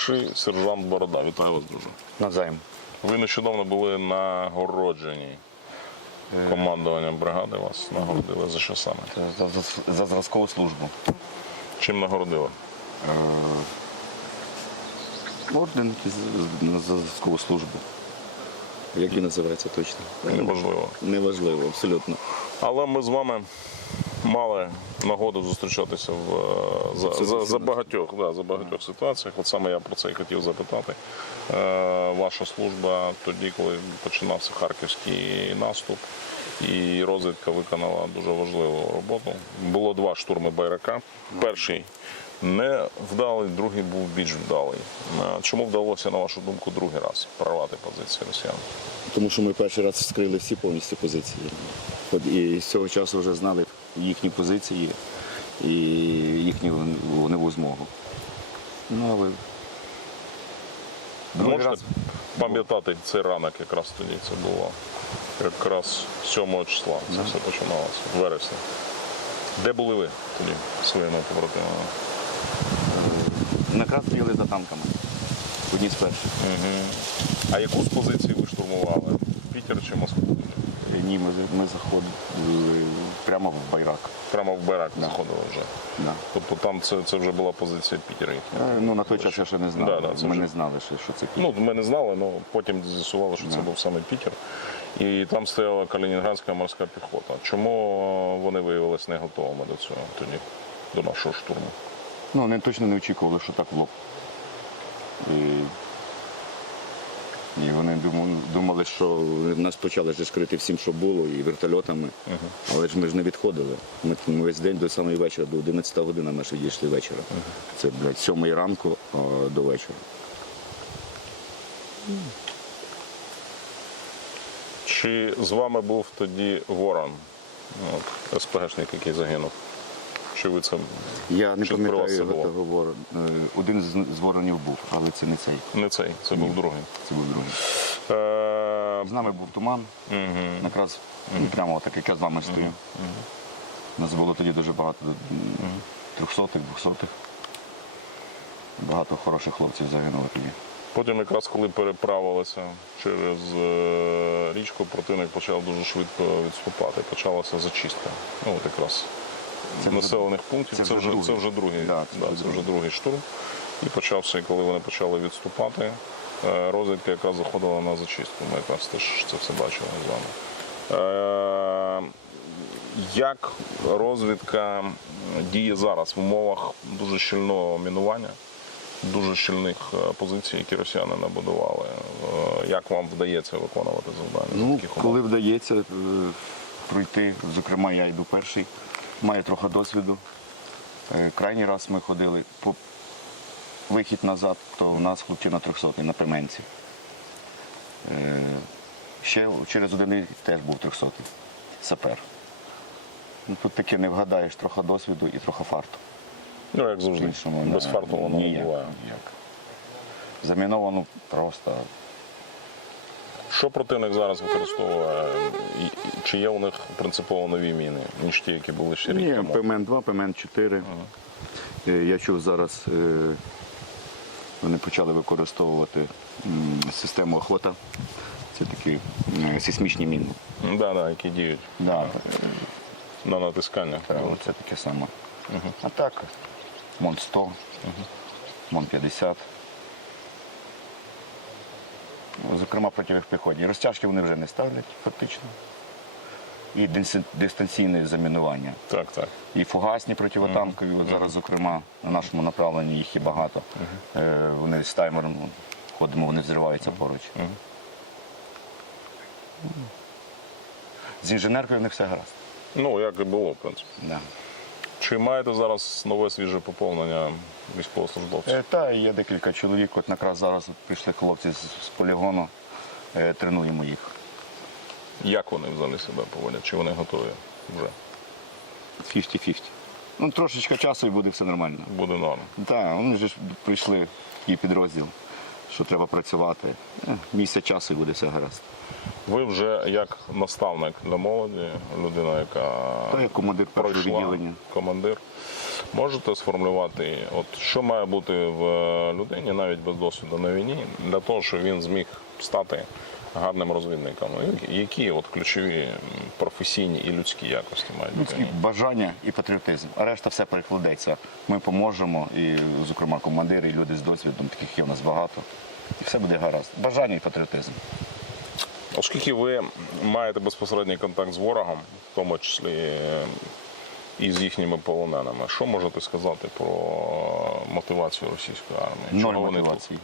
Старший сержант Борода. Вітаю вас дуже. Навзаєм. Ви нещодавно були нагороджені командуванням бригади. Вас нагородили за що саме? За, за, за зразкову службу. Чим нагородили? Орден з- на зразкову службу. Як він називається точно? Неважливо. Неважливо, абсолютно. Але ми з вами мали нагоду зустрічатися в, е, за, за, за, багатьох, да, за багатьох ситуаціях. От саме я про це і хотів запитати. Е, ваша служба тоді, коли починався харківський наступ, і розвідка виконала дуже важливу роботу. Було два штурми Байрака. Перший не вдалий, другий був більш вдалий. Е, Чому вдалося, на вашу думку, другий раз прорвати позиції росіян? Тому що ми перший раз вскрили всі повністю позиції. І з цього часу вже знали їхні позиції і їхню вогневу змогу. Ну, але другий Можете раз пам'ятати цей ранок якраз тоді це було якраз 7 числа. Це все починалося в вересні. Де були ви тоді своїми побратимами? накраз стояли за танками. Одні з перших. А яку з позицій ви штурмували? Пітер чи Москву? Е, Ні, ми, ми заходили прямо в байрак. Прямо в Берак заходили вже. Да. Тобто там це, це вже була позиція Пітера їхня. Е, Ну, на той час я ще не знав. Да, да, ми вже- не знали, що, що це Київ. Ну, ми не знали, але потім з'ясували, що це був саме Пітер. І там стояла Калінінградська морська піхота. Чому вони виявилися не готовими до цього тоді, до нашого штурму? Ну, вони точно не очікували, що так в лоб. І, і вони думали, що нас почали ж крити всім, що було, і вертольотами. Але ж ми ж не відходили. Ми, ми весь день до самої вечора, до 11 години ми ж відійшли вечора. Це, блядь, 7 ранку а, до вечора. Чи з вами був тоді Ворон, СПГшник, який загинув? Чи ви це Я не Що про вас пам'ятаю це його було? договору. Е, Один з, з воронів був, але це не цей. не цей, це був другий. Це був другий. Е, З нами був туман. Якраз прямо отак, як я з вами стою. Нас було тоді дуже багато трьохсотих, двохсотих. Багато хороших хлопців загинуло тоді. Потім, якраз коли переправилися через е, річку, противник почав дуже швидко відступати. Почалася зачистка. Ну, от якраз Це населених пунктів. це Це, вже другий. це вже другий, Да, да, це це, вже другий штурм. І почався, і коли вони почали відступати, е, розвідка якраз заходила на зачистку. Ми якраз теж це все бачили з вами. Е, як розвідка діє зараз в умовах дуже щільного мінування, дуже щільних е, позицій, які росіяни набудували? Як вам вдається виконувати завдання? Ну, коли вдається пройти, зокрема, я йду перший, маю трохи досвіду. Е, Крайній раз ми ходили по вихід назад, то у нас хлопчина 300 на Пеменці. Е, Ще через один рік теж був 300 сапер. Ну, тут таки не вгадаєш трохи досвіду і трохи фарту. Ну, як завжди, без фарту воно не буває. ніяк. Заміновано просто. Що противник зараз використовує? Чи є у них принципово нові міни, ніж ті, які були ще рік Ні, тому? ПМН-2, ПМН-4. Е, Я чув зараз, е, вони почали використовувати систему охота. Це такі сейсмічні міни. Да, да, які діють Да, на натискання. це, це таке саме. А так, МОН 100, МОН 50. Ну, Зокрема, протипіхотні. Розтяжки вони вже не ставлять фактично. І дистанційне замінування. Так, так. І фугасні противотанкові, от зараз, зокрема, на нашому направленні їх є багато. Е, Вони з таймером ходимо, вони взриваються поруч. З інженеркою в них все гаразд. Ну, як і було, в принципі. Да. Чи маєте зараз нове свіже поповнення військовослужбовців? Е, Та є декілька чоловік, от якраз зараз прийшли хлопці з, полігону, е, тренуємо їх. Як вони взагалі себе поводять? Чи вони готові вже? 50-50. Ну, трошечки часу і буде все нормально. Буде норм. Так, вони ж прийшли такий підрозділ, що треба працювати. Е, Місяць часу і буде все гаразд. Ви вже як наставник для молоді, людина, яка Та як командир першого пройшла відділення. командир. Можете сформулювати, от що має бути в е, людині навіть без досвіду на війні, для того, щоб він зміг стати гарним розвідником? Ну, які- от ключові професійні і людські якості мають? Людські бажання і патріотизм. А решта все перекладеться. Ми поможемо, і, зокрема, командири, і люди з досвідом, таких є в нас багато. І все буде гаразд. Бажання і патріотизм. Оскільки ви маєте безпосередній контакт з ворогом, в тому числі е, і з їхніми полоненими, що можете сказати про мотивацію російської армії? Ноль мотивації.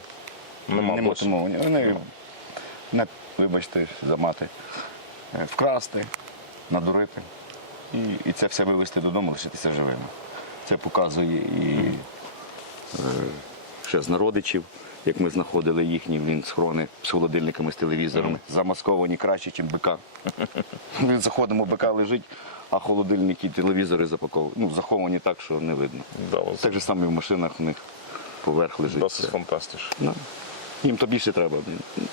Нема не мотивовані. Вони не, вибачте, за мати, е, вкрасти, надурити. І, і це все вивезти додому, лишитися живими. Це показує і е, ще з народичів, як ми знаходили їхні блін, схорони з холодильниками, з телевізорами, замасковані краще, ніж бика. Ми заходимо, бика лежить, а холодильники, телевізори запаковані. Ну, заховані так, що не видно. Да, Так же саме в машинах у них поверх лежить. досить фантастично. Їм то більше треба. блін.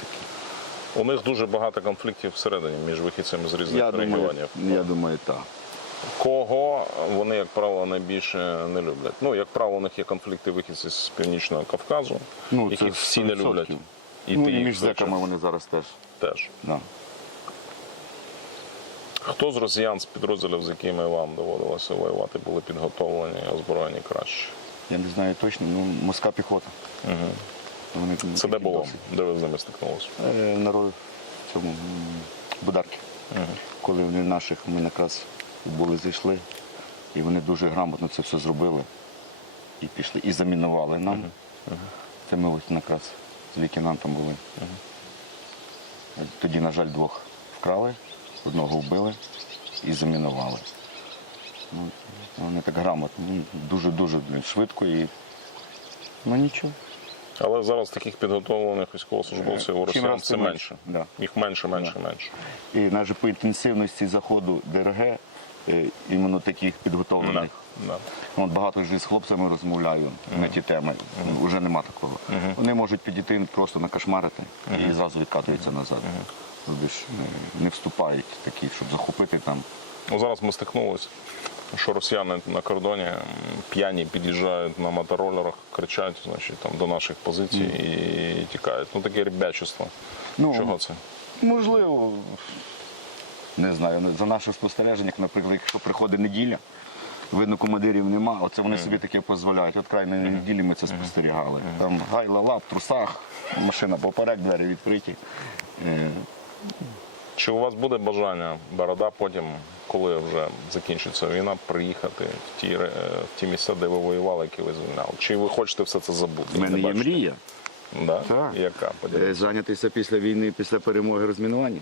У них дуже багато конфліктів всередині між вихідцями з різних Я думаю, регіонів. я думаю, так. Кого вони, як правило, найбільше не люблять? Ну, як правило, у них є конфлікти вихідців з Північного Кавказу, Ну, яких всі не 100%. люблять. ну, ти і між зеками вони зараз теж. теж. Да. Хто з росіян з підрозділів, з якими вам доводилося воювати, були підготовлені, озброєні краще? Я не знаю точно, ну, морська піхота. Угу. Вони, Це де такі було? досить. Де ви з ними стикнулися? Е, На ро- цьому м, Бударки. Коли вони наших, ми якраз були зайшли, і вони дуже грамотно це все зробили. І пішли, і замінували нам. Це ми ось якраз з лейтенантом були. Тоді, на жаль, двох вкрали, одного вбили і замінували. Ну, вони так грамотно, ну, дуже-дуже швидко і ну нічого. Але зараз таких підготовлених військовослужбовців у росіян це менше. да. Їх менше, менше, менше. І навіть по інтенсивності заходу ДРГ, е, іменно таких підготовлених. Да. От багато вже з хлопцями розмовляю на ті теми. Вже нема такого. Вони можуть підійти просто накошмарити і зразу відкатуються назад. Тобто ж, е, не вступають такі, щоб захопити там. Ну, зараз ми стикнулися, що росіяни на кордоні п'яні під'їжджають на моторолерах, кричать значить, там, до наших позицій і тікають. Ну таке ребячество. Ну, Чого це? Можливо, не знаю, ну, за наше спостереження, як, наприклад, якщо приходить неділя, видно, командирів нема, оце вони собі таке дозволяють. От край на неділі ми це спостерігали. Там гай-ла-ла, в трусах, машина поперек, двері відкриті. Е, Чи у вас буде бажання, Борода, потім, коли вже закінчиться війна, приїхати в ті, в ті місця, де ви воювали, які ви звільняли? Чи ви хочете все це забути? У мене є мрія Да? Так. Яка? Поділіться. е, зайнятися після війни, після перемоги розмінуванням.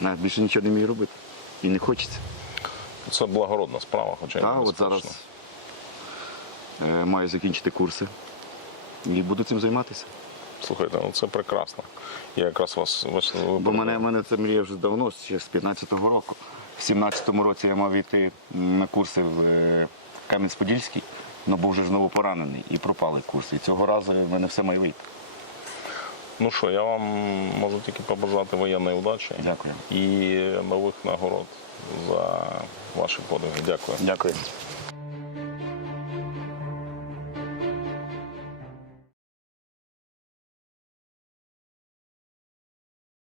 Більше нічого не вмію робити. І не хочеться. Це благородна справа, хоча й Так, от зараз е, маю закінчити курси і буду цим займатися. Слухайте, ну це прекрасно. Я якраз вас ви Бо мене, мене це мрія вже давно, ще з 15-го року. В 17-му році я мав йти на курси в е, Кам'янець-Подільський, але був вже знову поранений і пропали курси. І цього разу в мене все має вийти. Ну що, я вам можу тільки побажати воєнної удачі Дякую. і нових нагород за ваші подвиги. Дякую. Дякую.